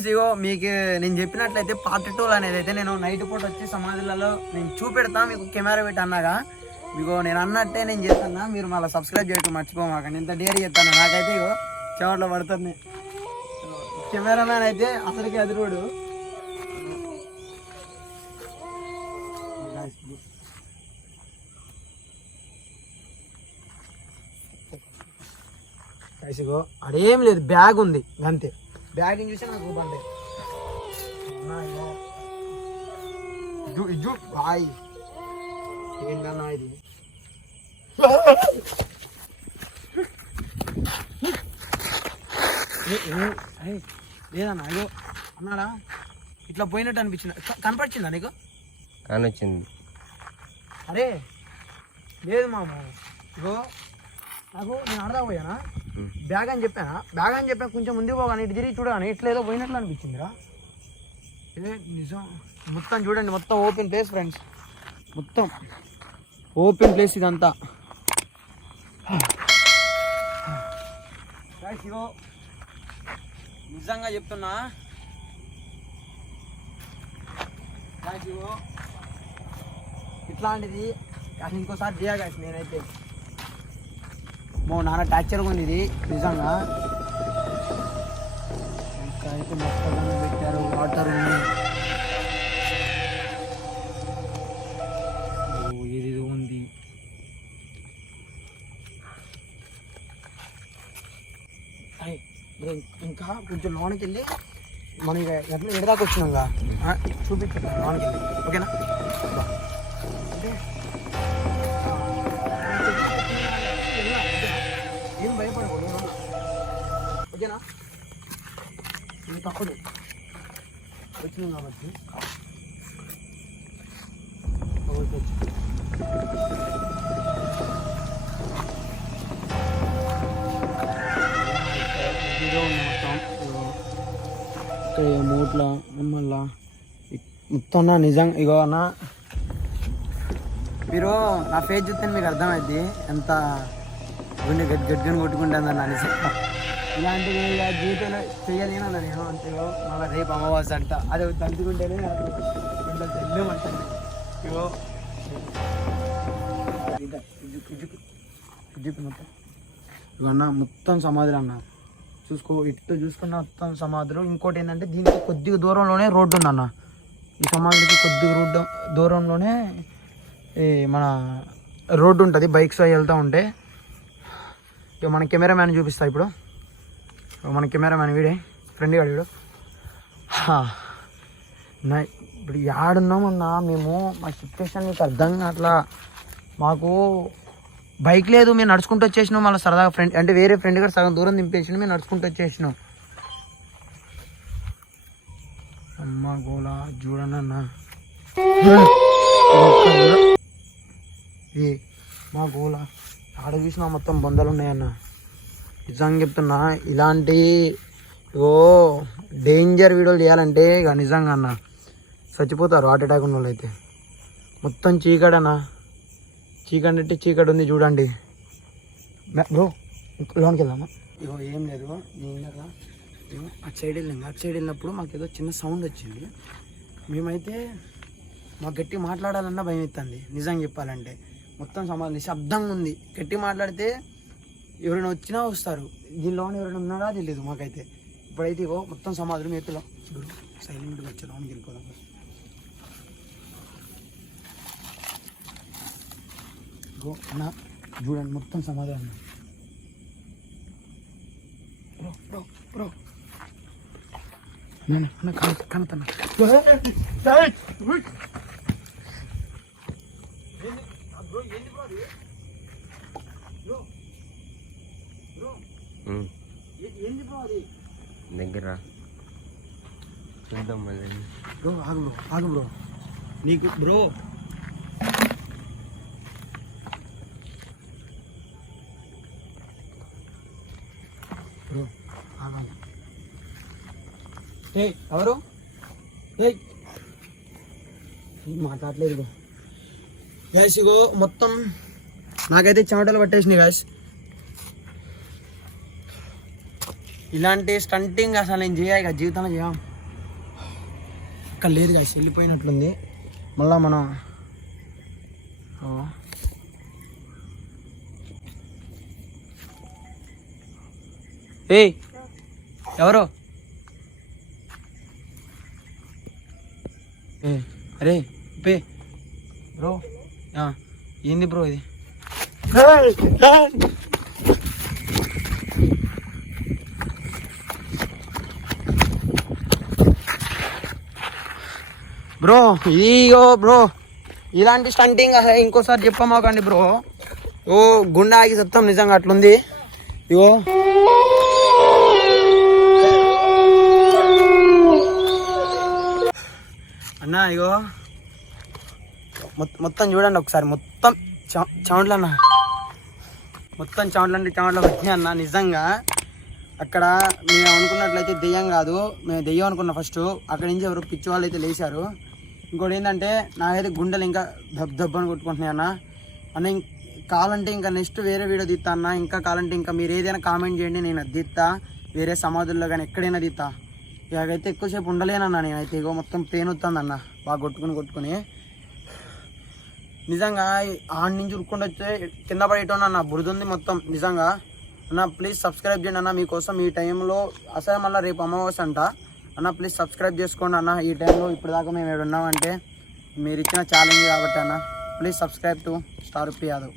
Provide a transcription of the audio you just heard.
Friends ఇగో మీకు నేను చెప్పినట్లయితే పార్ట్ 2 అనేది అయితే నేను నైట్ పూట వచ్చి సమాధులలో నేను చూపెడతా మీకు కెమెరా పెట్టి అన్నాగా ఇగో నేను అన్నట్టే నేను చేస్తున్నా మీరు మళ్ళీ సబ్స్క్రైబ్ చేయటం మర్చిపోమాకండి ఇంత డేర్ చేస్తాను నాకైతే ఇగో చెమటలో పడుతుంది కెమెరామ్యాన్ అయితే అసలుకి ఎదురుడు ఇగో అదేం లేదు బ్యాగ్ ఉంది అంతే బ్యాగ్ చూసి నాకు బండి బాయ్ ఏంటన్నా ఇది లేదన్నా అయ్యో అన్నాడా ఇట్లా పోయినట్టు అనిపించింది కనపడిచిందా నీకు కానొచ్చింది అరే లేదు మామ ఇగో నాకు నేను ఆడదా పోయానా బ్యాగ్ అని చెప్పాను కొంచెం ముందు పోగానే ఇటు తిరిగి చూడగానే ఇట్లా ఏదో పోయినట్లు అనిపించిందిరా ఇదే నిజం మొత్తం చూడండి మొత్తం ఓపెన్ ప్లేస్ ఫ్రెండ్స్ మొత్తం ఓపెన్ ప్లేస్ ఇదంతా ఇగో నిజంగా చెప్తున్నా ఇగో ఇట్లాంటిది అసలు ఇంకోసారి చేయగాసి నేనైతే మా నాన్న టార్చర్ ఉంది ఇది నిజంగా ఇంకా అయితే మొత్తం పెట్టారు వాటర్ ఇది ఉంది ఇంకా కొంచెం లోనికి వెళ్ళి మనం ఇక ఎట్లా ఎడదాకా వచ్చినాగా చూపించుకుంటాం లోనికి వెళ్ళి ఓకేనా అంటే ఏం భయపడకూడదు ఓకేనా ఇది తప్పదు వచ్చినాం కాబట్టి మొత్తం మూట్ల మళ్ళా మొత్తం నా నిజంగా ఇగో అన్న మీరు నా ఫేస్ చూస్తే మీకు అర్థమైంది ఎంత గుండె గడ్డని కొట్టుకుంటుందన్న నిజంగా ఇలాంటివి జీవితంలో చేయలేనన్న నేను అంతేగో మళ్ళీ రేపు అమావాస్య అంట అది తంచుకుంటేనే నాకు తెల్లమంటుంది ఇగో మొత్తం ఇవన్న మొత్తం సమాధులు అన్న చూసుకో ఇటు చూసుకున్న మొత్తం సమాధులు ఇంకోటి ఏంటంటే దీనికి కొద్దిగా దూరంలోనే రోడ్డు ఉందన్న ఈ సమాధులకి కొద్దిగా రోడ్డు దూరంలోనే మన రోడ్డు ఉంటుంది బైక్స్ వెళ్తూ ఉంటే ఇక మన కెమెరామ్యాన్ చూపిస్తా ఇప్పుడు మన కెమెరామ్యాన్ వీడే ఫ్రెండ్ గాడు వీడు ఇప్పుడు యాడున్నామన్నా మేము మా సిచ్యువేషన్ మీకు అర్థం అట్లా మాకు బైక్ లేదు మేము నడుచుకుంటూ వచ్చేసినాం మళ్ళీ సరదాగా ఫ్రెండ్ అంటే వేరే ఫ్రెండ్ గారు సగం దూరం దింపేసినాం మేము నడుచుకుంటూ వచ్చేసినాం అమ్మ గోలా చూడనన్నా మా గోలా ఆడ చూసినా మొత్తం బొందలు ఉన్నాయన్న నిజంగా చెప్తున్నా ఇలాంటి డేంజర్ వీడియోలు చేయాలంటే ఇక నిజంగా అన్న చచ్చిపోతారు హార్ట్ అటాక్ ఉన్న వాళ్ళు అయితే మొత్తం చీకడన్నా చీకటి అంటే చీకటి ఉంది చూడండి బ్రో లోనికి వెళ్దామా ఇగో ఏం లేదు నేను అటు సైడ్ వెళ్ళింది అటు సైడ్ వెళ్ళినప్పుడు మాకు ఏదో చిన్న సౌండ్ వచ్చింది మేమైతే మాకు గట్టి మాట్లాడాలన్నా భయం ఎత్తండి నిజంగా చెప్పాలంటే మొత్తం సమాధానం నిశ్శబ్దంగా ఉంది గట్టి మాట్లాడితే ఎవరైనా వచ్చినా వస్తారు దీనిలోనే ఎవరైనా ఉన్నారా తెలియదు మాకైతే ఇప్పుడైతే ఇగో మొత్తం సమాధానం ఎత్తులో చూడు సైలెంట్గా వచ్చి లోనికి వెళ్ళిపోదాం ఇగో అన్న చూడండి మొత్తం సమాధానం బ్రో బ్రో బ్రో అన్న కనతన్నా దగ్గర చూద్దాం మళ్ళీ బ్రో ఆగు బ్రో నీకు బ్రో బ్రో ఆగాలి ఎవరు మాట్లాడలేదు గ్యాస్ ఇగో మొత్తం నాకైతే చెమటలు పట్టేసినాయి గ్యాస్ ఇలాంటి స్టంటింగ్ అసలు నేను చేయాలి జీవితంలో చేయం ఇక్కడ లేదు కాసి వెళ్ళిపోయినట్లుంది. మళ్ళా మనం ఏయ్ ఎవరో అరే పే బ్రో ఏంది బ్రో ఇది? బ్రో ఇదిగో బ్రో, ఇలాంటి స్టంటింగ్ ఇంకోసారి చెప్పమాకండి బ్రో. ఓ గుండె ఆగి సత్తం నిజంగా అట్లుంది. ఇగో అన్నా, ఇగో మొత్తం చూడండి ఒకసారి, మొత్తం చెమటలు అన్న, మొత్తం చెమటలు అంటే చెమటలు వచ్చినాయి అన్న. నిజంగా అక్కడ మేము అనుకున్నట్లయితే దెయ్యం కాదు, మేము దెయ్యం అనుకున్నాం ఫస్ట్. అక్కడి నుంచి ఎవరు పిచ్చి వాళ్ళు అయితే లేచారు. ఇంకోటి ఏంటంటే నాకైతే గుండెలు ఇంకా దబ్బని కొట్టుకుంటున్నాయి అన్న. అన్న కావాలంటే ఇంకా నెక్స్ట్ వేరే వీడియో తీస్తా అన్న. ఇంకా కావాలంటే ఇంకా మీరు ఏదైనా కామెంట్ చేయండి, నేను అది తీస్తా. వేరే సమాధుల్లో కానీ ఎక్కడైనా తీస్తా. ఇలాగైతే ఎక్కువసేపు ఉండలేనన్నా నేనైతే. ఇగో మొత్తం పెయిన్ వస్తుంది అన్న, బాగా కొట్టుకుని నిజంగా. ఆడి నుంచి ఉరుక్కుండా వచ్చే కింద పడేటోన్నా అన్న, బురదుంది మొత్తం నిజంగా. అన్న ప్లీజ్ సబ్స్క్రైబ్ చేయండి అన్న, మీకోసం ఈ టైంలో. అసలు మళ్ళీ రేపు అమావాస్య అంట అన్న, ప్లీజ్ సబ్స్క్రైబ్ చేసుకోండి అన్న. ఈ టైంలో ఇప్పుడు దాకా మేము ఏడు ఉన్నామంటే మీరు ఇచ్చిన ఛాలెంజ్ కాబట్టి అన్న. Please subscribe to star Uppi Yadav.